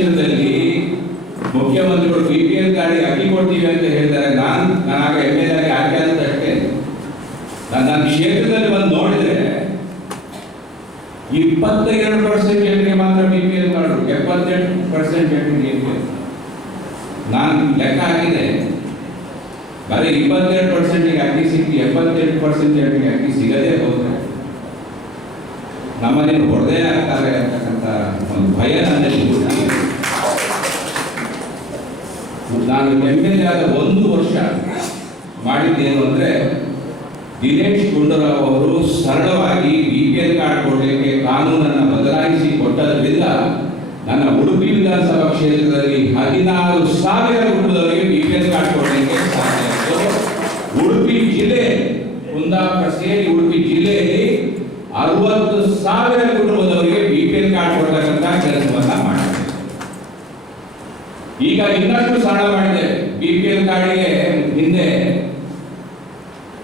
ಕ್ಷೇತ್ರದಲ್ಲಿ ಮುಖ್ಯಮಂತ್ರಿಗಳು BPL card ಅಕ್ಕಿ ಕೊಡ್ತೀವಿ ಅಂತ ಹೇಳ್ತಾರೆ. ನಾನಾಗ MLA ಆಗಿ ಆಯ್ಕೆ ಆದಷ್ಟೇ. ನನ್ನ ಕ್ಷೇತ್ರದಲ್ಲಿ ಬಂದು ನೋಡಿದ್ರೆ 22% ಜನರಿಗೆ ಮಾತ್ರ BPL ಕಾರ್ಡು, 78% ಜನರಿಗೆ APL. ನಾನು ಲೆಕ್ಕ ಹಾಕಿದೆ, ಬರೀ 22% ಅಕ್ಕಿ ಸಿಕ್ಕಿ 78% ಜನರಿಗೆ ಅಕ್ಕಿ ಸಿಗದೇ ಹೋದ್ರೆ ನಮ್ಮನೇನು ಹೊಡೆದೇ ಆಗ್ತಾರೆ ಅಂತಕ್ಕಂಥ ಒಂದು ಭಯ ನನ್ನಲ್ಲಿ ಹುಟ್ಟಿದೆ. ನಾನು MLA ಆದ 1 ವರ್ಷ ಮಾಡಿದ್ದೇನು ಅಂದರೆ, ದಿನೇಶ್ ಗುಂಡೂರಾವ್ ಅವರು ಸರಳವಾಗಿ BPL ಕಾರ್ಡ್ ಕೊಡಲಿಕ್ಕೆ ಕಾನೂನನ್ನು ಬದಲಾಯಿಸಿ ಕೊಟ್ಟದ್ರಿಂದ ನನ್ನ ಉಡುಪಿ ವಿಧಾನಸಭಾ ಕ್ಷೇತ್ರದಲ್ಲಿ 16,000 ಕುಟುಂಬದವರಿಗೆ BPL ಕಾರ್ಡ್ ಕೊಡಲಿಕ್ಕೆ ಸಾಧ್ಯ ಆಯಿತು. ಉಡುಪಿ ಜಿಲ್ಲೆ ಕುಂದಾಪುರ ಸೇರಿ ಉಡುಪಿ ಜಿಲ್ಲೆಯಲ್ಲಿ 60,000 ಕುಟುಂಬದವರಿಗೆ BPL ಕಾರ್ಡ್ ಕೊಡತಕ್ಕಂಥ ಕೆಲಸವನ್ನ ಮಾಡಿದೆ. ಈಗ ಇನ್ನಷ್ಟು ಸರಳ ಮಾಡಿದೆ. BPL ಕಾರ್ಡಿಗೆ ಹಿಂದೆ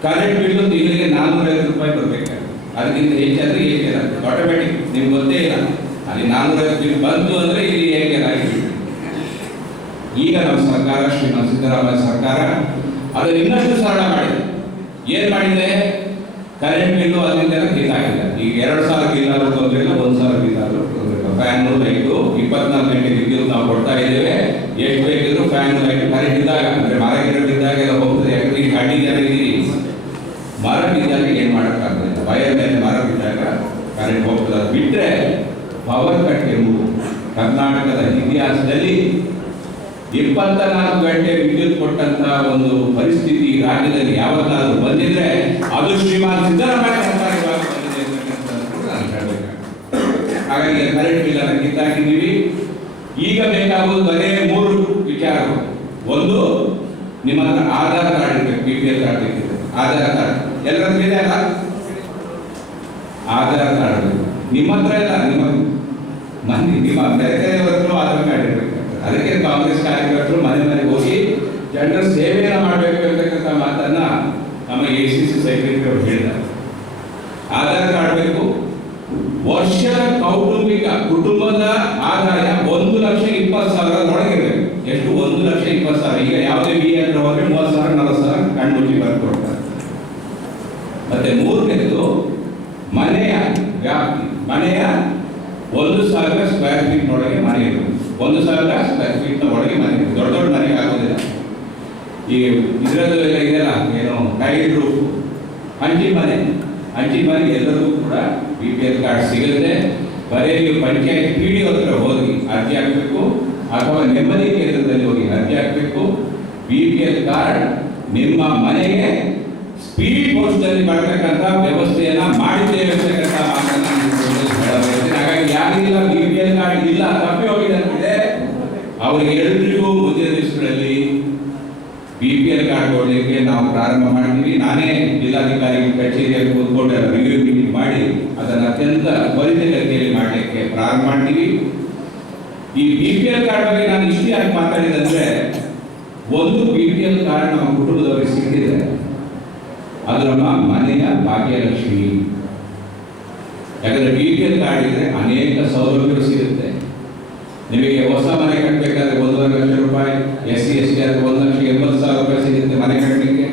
ಕರೆಂಟ್ ಬಿಲ್ ತಿಂಗಳಿಗೆ 450 ರೂಪಾಯಿ ಬರಬೇಕಾಗುತ್ತೆ. ಅದಕ್ಕಿಂತ ಹೆಚ್ಚಾದ್ರೆ ಏಕೆಲ್ಲ ಆಟೋಮೆಟಿಕ್, ನಿಮ್ಗೆ ಗೊತ್ತೇ ಇಲ್ಲ. ಅಲ್ಲಿ 450 ಬಿಲ್ ಬಂತು ಅಂದ್ರೆ ಇಲ್ಲಿ ಏಕೆಲ್ಲಾಗಿದೆ. ಈಗ ನಮ್ಮ ಸರ್ಕಾರ, ಶ್ರೀಮಾನ್ ಸಿದ್ದರಾಮಯ್ಯ ಸರ್ಕಾರ ಅದನ್ನು ಇನ್ನಷ್ಟು ಸರಳ ಮಾಡಿದೆ. ಏನ್ ಮಾಡಿದೆ? ಕರೆಂಟ್ ಬಿಲ್ಲು ಅದರಿಂದ ಕಿತ್ತಾಗಿಲ್ಲ. ಈಗ 2,000 ಬಿಲ್ ಆದ್ರೂ ತೊಂದರೆ ಇಲ್ಲ, 1,000 ಬಿಲ್ ಆದ್ರೂ ತೊಂದರೆ ಇಲ್ಲ. ಫ್ಯಾನು ಲೈಟು 24 ಗಂಟೆ ವಿದ್ಯುತ್ ನಾವು ಕೊಡ್ತಾ ಇದ್ದೇವೆ. ಎಷ್ಟು ಬೇಕಿದ್ರು ಫ್ಯಾನು ಲೈಟ್ ಕರೆಂಟ್ ಇದ್ದಾಗ, ಅಂದ್ರೆ ಮರ ಗಿಡ ಬಿದ್ದಾಗ ಎಲ್ಲ ಹೋಗ್ತದೆ. ಯಾಕಂದ್ರೆ ಈಗ ಹಳ್ಳಿ ಜನ ಇದ್ದೀರಿ, ಮರ ಬಿದ್ದಾಗ ಏನ್ ಮಾಡೋಕ್ಕಾಗೋದಿಲ್ಲ. ವಯರ್ ಮೇಲೆ ಮರ ಬಿದ್ದಾಗ ಕರೆಂಟ್ ಹೋಗ್ತದೆ. ಅದು ಬಿಟ್ಟರೆ ಪವರ್ ಕಟ್ ಎಂಬುದು ಕರ್ನಾಟಕದ ಇತಿಹಾಸದಲ್ಲಿ 24 ಗಂಟೆ ವಿದ್ಯುತ್ ಕೊಟ್ಟಂತ ಒಂದು ಪರಿಸ್ಥಿತಿ ರಾಜ್ಯದಲ್ಲಿ ಯಾವತ್ತಾದ್ರೂ ಬಂದಿದ್ರೆ ಅದು ಶ್ರೀಮಾನ್ ಸಿದ್ದರಾಮಯ್ಯ ಸರ್ಕಾರ ಬಂದಿದೆ ಅಂತ ನಾನು ಹೇಳಬೇಕಾಗ್ತದೆ. ಹಾಗಾಗಿ ಕರೆಂಟ್ ಬಿಲ್ ಅನ್ನು ಕಿತ್ತಾಕಿದ್ದೀವಿ. ಈಗ ಬೇಕಾಗುವುದು ಬರೇ 3 ವಿಚಾರಗಳು. ಒಂದು, ನಿಮ್ಮ ಹತ್ರ ಆಧಾರ್ ಕಾರ್ಡ್ ಇರಬೇಕು. BPL ಕಾರ್ಡ್ ಬೇಕಿದೆ. ಆಧಾರ್ ಕಾರ್ಡ್ ಎಲ್ಲರ ಹತ್ರ ಇದೆ ಅಲ್ಲ? ಆಧಾರ್ ಕಾರ್ಡ್ ನಿಮ್ಮ ಹತ್ರ ಇಲ್ಲ, ನಿಮ್ಮ ಬೇರೆಯವರತ್ರ ಆಧಾರ್ ಕಾರ್ಡ್ ಇರಬೇಕು. ಅದಕ್ಕೆ ಕಾಂಗ್ರೆಸ್ ಕಾರ್ಯಕರ್ತರು ಮನೆ ಮನೆಗೆ ಹೋಗಿ ಜನರ ಸೇವೆಯನ್ನು ಮಾಡಬೇಕು ಅಂತಕ್ಕಂಥ ಮಾತನ್ನ ನಮ್ಮ ACC ಸೆಕ್ರೆಟರಿ ಅವರು ಹೇಳಿದ್ದಾರೆ. ಆಧಾರ್ ಕಾರ್ಡ್ ಬೇಕು. ವರ್ಷ ಕೌಟುಂಬಿಕ ಕುಟುಂಬದ ಆದಾಯ 1,20,000 ಒಳಗಿರಬೇಕು. ಎಷ್ಟು? 1,20,000. ಈಗ ಯಾವುದೇ BA ಹತ್ರ ಹೋದ್ರೆ 30,000 40,000 ಕಣ್ಮುಚ್ಚಿ ಬರ್ಕೊಡ್ತಾರೆ. ಮತ್ತೆ 3ನೇದು ಮನೆಯ ವ್ಯಾಪ್ತಿ. ಮನೆಯ 1,000 ಸ್ಕ್ವೇರ್ ಫೀಟ್ ಒಳಗೆ ಮನೆ ಇರಬೇಕು. 1,000 ಸ್ಕ್ವೇರ್ ಫೀಟ್ ಒಳಗೆ ಮನೆ. ದೊಡ್ಡ ದೊಡ್ಡ ಮನೆಗೆ ಆಗೋದಿಲ್ಲ. ಈ ಇದರದ್ದು ಎಲ್ಲ ಇದೆಯಲ್ಲ, ಏನು ಟೈಲ್ ರೂಫ್, ಹಂಚಿನ ಮನೆಗೆ ಎಲ್ಲರಿಗೂ ಕೂಡ BPL ಕಾರ್ಡ್ ಸಿಗುತ್ತೆ. ಬರೀ ನೀವು ಪಂಚಾಯತ್ PDO ಹತ್ರ ಹೋಗಿ ಅರ್ಜಿ ಹಾಕಬೇಕು, ಅಥವಾ ನೆಮ್ಮದಿ ಕೇಂದ್ರದಲ್ಲಿ ಹೋಗಿ ಅರ್ಜಿ ಹಾಕಬೇಕು. BPL ಕಾರ್ಡ್ ನಿಮ್ಮ ಮನೆಗೆ ಸ್ಪೀಡ್ ಪೋಸ್ಟಲ್ಲಿ ಬರ್ತಕ್ಕಂಥ ವ್ಯವಸ್ಥೆಯನ್ನ ಮಾಡಿದ್ದೇವೆ ಅಂತಕ್ಕಂಥ ಮಾತನ್ನ ಹೇಳಬೇಕು. ಹಾಗಾಗಿ ಯಾರಿಗಿಲ್ಲ BPL ಕಾರ್ಡ್ ಇಲ್ಲ, ತಪ್ಪಿ ಹೋಗಿದೆ ಅಂತಿದೆ, ಅವರಿಗೆ ಎಲ್ರಿಗೂ ಮುಂದಿನ ದಿವಸಗಳಲ್ಲಿ BPL ಕಾರ್ಡ್ ಕೊಡಲಿಕ್ಕೆ ನಾವು ಪ್ರಾರಂಭ ಮಾಡ್ತೀವಿ. ನಾನೇ ಜಿಲ್ಲಾಧಿಕಾರಿ ಕಚೇರಿಯಲ್ಲಿ ಕೂತ್ಕೊಂಡು ರಿವ್ಯೂ ಮೀಟಿಂಗ್ ಮಾಡಿ ಅದನ್ನು ಅತ್ಯಂತ ತ್ವರಿತಗತಿಯಲ್ಲಿ ಮಾಡಲಿಕ್ಕೆ ಪ್ರಾರಂಭ ಮಾಡ್ತೀವಿ. ಈ BPL ಕಾರ್ಡ್ ಬಗ್ಗೆ ನಾನು ಇಷ್ಟು ಯಾಕೆ ಮಾತಾಡಿದಂದ್ರೆ, ಒಂದು BPL ಕಾರ್ಡ್ ನಮ್ಮ ಕುಟುಂಬದವರಿಗೆ ಸಿಕ್ಕಿದೆ, ಅದು ನಮ್ಮ ಮನೆಯ ಭಾಗ್ಯಲಕ್ಷ್ಮಿ. ಯಾಕಂದ್ರೆ BPL ಕಾರ್ಡ್ ಇದ್ರೆ ಅನೇಕ ಸೌಲಭ್ಯಗಳು ಸಿಗುತ್ತೆ. ನಿಮಗೆ ಹೊಸ ಮನೆ ಕಟ್ಟಬೇಕಾದ್ರೆ 1,50,000 ರೂಪಾಯಿ, SC ST ಆದ್ರೆ 1,80,000 ರೂಪಾಯಿ ಸಿಗುತ್ತೆ ಮನೆ ಕಟ್ಟಲಿಕ್ಕೆ.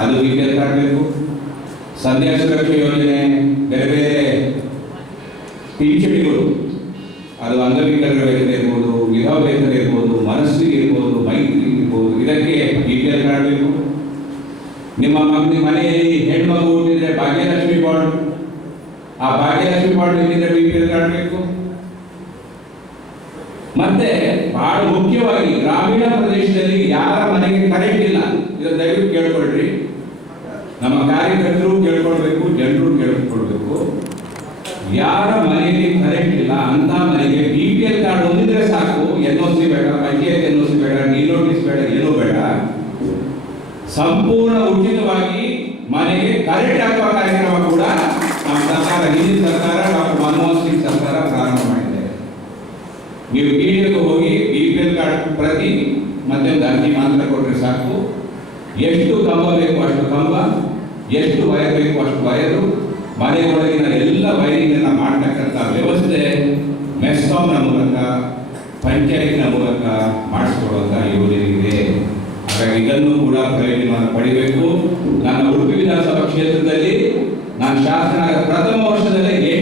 ಅದು BPL ಕಾರ್ಡ್ ಬೇಕು. ಸಂಧ್ಯಾ ಸುರಕ್ಷಾ ಯೋಜನೆ, ಬೇರೆ ಬೇರೆ ಪಿಂಚಣಿಗಳು, ಅದು ಅಂಗವಿಕಲರ ವೇತನ ಇರ್ಬೋದು, ವಿಧವಾ ವೇತನ ಇರ್ಬೋದು, ಮನಸ್ಸಿಗೆ ಇರ್ಬೋದು, ಮೈತ್ರಿ ಇರ್ಬೋದು, ಇದಕ್ಕೆ BPL ಕಾರ್ಡ್ ಬೇಕು. ನಿಮ್ಮ ಮನೆಯಲ್ಲಿ ಹೆಣ್ಮಗು ಹುಟ್ಟಿದ್ರೆ ಭಾಗ್ಯಲಕ್ಷ್ಮಿ ಬಾಂಡ್, ಆ ಭಾಗ್ಯಲಕ್ಷ್ಮಿ ಬಾಂಡ್ ಬೇಕಿದ್ರೆ BPL ಕಾರ್ಡ್ ಬೇಕು. ಮತ್ತೆ ಬಹಳ ಮುಖ್ಯವಾಗಿ ಗ್ರಾಮೀಣ ಪ್ರದೇಶದಲ್ಲಿ ಯಾರ ಮನೆಗೆ ಕರೆಂಟ್ ಇಲ್ಲ, ಇದನ್ನು ದಯವಿಟ್ಟು ಕೇಳ್ಕೊಳ್ರಿ. ನಮ್ಮ ಕಾರ್ಯಕರ್ತರು ಕೇಳ್ಕೊಳ್ಬೇಕು, ಜನರು ಕೇಳ್ಕೊಳ್ಬೇಕು. ಯಾರ ಮನೆಯಲ್ಲಿ ಕರೆಂಟ್ ಇಲ್ಲ ಅಂತ ಮನೆಗೆ BPL ಕಾರ್ಡ್ ಹೊಂದಿದ್ರೆ ಸಾಕು. NOC ಬೇಡ, ಪಂಚಾಯತ್ NOC ಬೇಡ, ನೋಟಿಸ್ ಬೇಡ, ಏನೂ ಬೇಡ. ಸಂಪೂರ್ಣ ಉಚಿತವಾಗಿ ಮನೆಗೆ ಕರೆಂಟ್ ಹಾಕುವ ಕಾರ್ಯಕ್ರಮ ಕೂಡ ನಮ್ಮ ಸರ್ಕಾರ, ಹಿಂದಿನ ಸರ್ಕಾರ ಡಾಕ್ಟರ್ ಮನಮೋಹನ್ ಸಿಂಗ್ ಸರ್ಕಾರ ಪ್ರಾರಂಭ ಮಾಡಿದೆ. ನೀವು PDOಗೆ ಹೋಗಿ BPL ಕಾರ್ಡ್ ಪ್ರತಿ ಮತ್ತೆ ಒಂದು ಅರ್ಜಿ ಮಾತ್ರ ಕೊಟ್ಟರೆ ಸಾಕು. ಎಷ್ಟು ಕಂಬ ಬೇಕು ಅಷ್ಟು ಕಂಬ, ಎಷ್ಟು ವಯರ್ ಬೇಕು ಅಷ್ಟು ವಯರು, ಮನೆಯೊಳಗಿನ ಎಲ್ಲ ವೈರಿಂಗ್ ಅನ್ನ ಮಾಡ್ತಕ್ಕಂಥ ವ್ಯವಸ್ಥೆ ಮೆಸ್ಕಾಂನ ಮೂಲಕ ಪಂಚಾಯತ್ನ ಮೂಲಕ ಮಾಡಿಸ್ಕೊಡುವಂಥ ಯೋಜನೆ ಇದೆ. ಹಾಗಾಗಿ ಇದನ್ನು ಕೂಡ ಪ್ರಯೋಜನವನ್ನು ಪಡಿಬೇಕು. ನನ್ನ ಉಡುಪಿ ವಿಧಾನಸಭಾ ಕ್ಷೇತ್ರದಲ್ಲಿ ನಾನು ಶಾಸಕನಾದ ಪ್ರಥಮ ವರ್ಷದಲ್ಲೇ